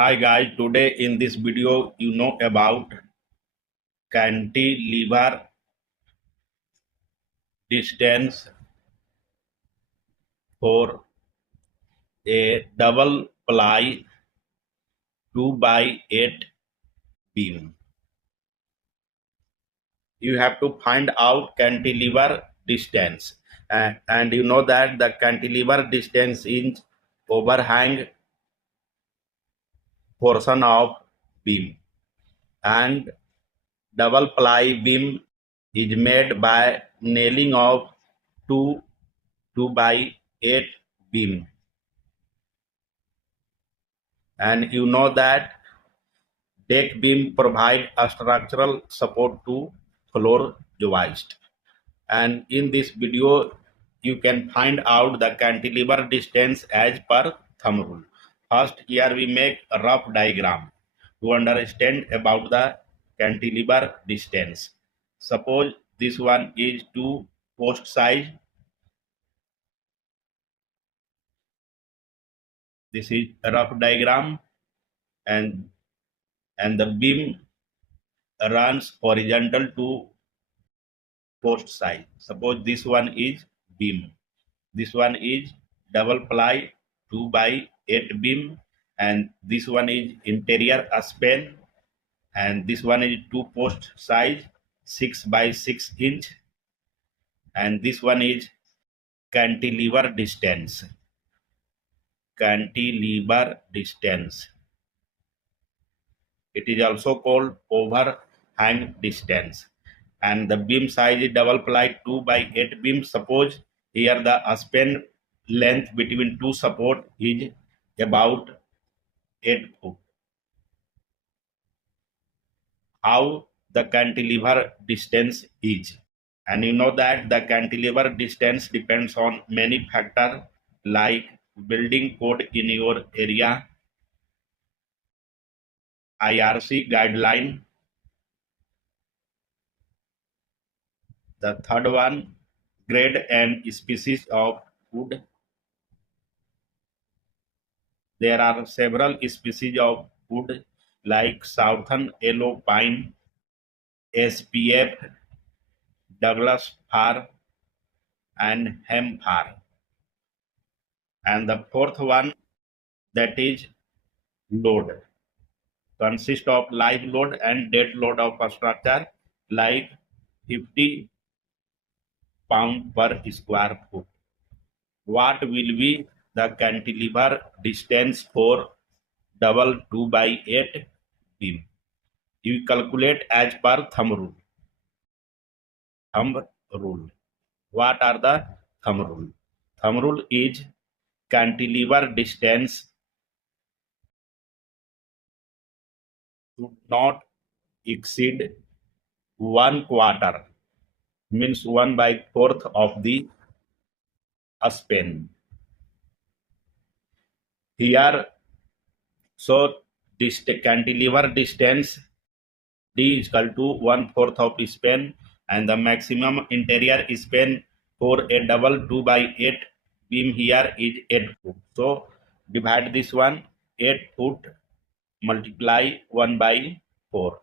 Hi guys, today in this video you know about cantilever distance for a double ply 2 by 8 beam. You have to find out cantilever distance and you know that the cantilever distance is overhang portion of beam and double ply beam is made by nailing of two 2 by 8 beam, and you know that deck beam provide a structural support to floor joist. And in this video you can find out the cantilever distance as per thumb rule. First, here we make a rough diagram to understand about the cantilever distance. Suppose this one is 2 post size. This is a rough diagram, and the beam runs horizontal to post side. Suppose this one is beam, this one is double ply 2 by 8 beam, and this one is interior span, and this one is 2 post size 6 by 6 inch, and this one is cantilever distance. Cantilever distance. It is also called overhang distance. And the beam size is double ply 2 by 8 beam. Suppose here the span length between two support is about 8 foot. How the cantilever distance is? And you know that the cantilever distance depends on many factors like building code in your area, IRC guideline. The third one, grade and species of wood. There are several species of wood like southern yellow pine, SPF, Douglas fir, and hem fir. And the fourth one, that is load, consists of live load and dead load of a structure like 50 pound per square foot. What will be the cantilever distance for double 2 by 8 beam? You calculate as per thumb rule. Thumb rule. What are the thumb rule? Thumb rule is cantilever distance should not exceed 1/4, means 1/4 of the span. Here, so this cantilever distance D is equal to 1/4 of span, and the maximum interior span for a double 2 by 8 beam here is 8 foot. So divide this one, 8 foot multiply 1/4,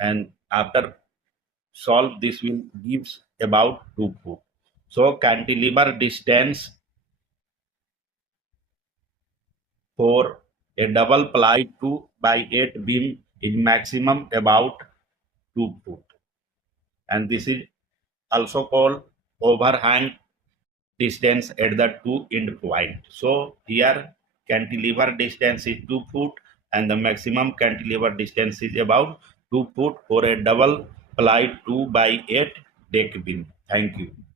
and after solve this will gives about 2 foot. So cantilever distance for a double ply 2 by 8 beam is maximum about 2 foot, and this is also called overhang distance at the two end point. So here cantilever distance is 2 foot and the maximum cantilever distance is about 2 foot for a double ply 2 by 8 deck beam. Thank you.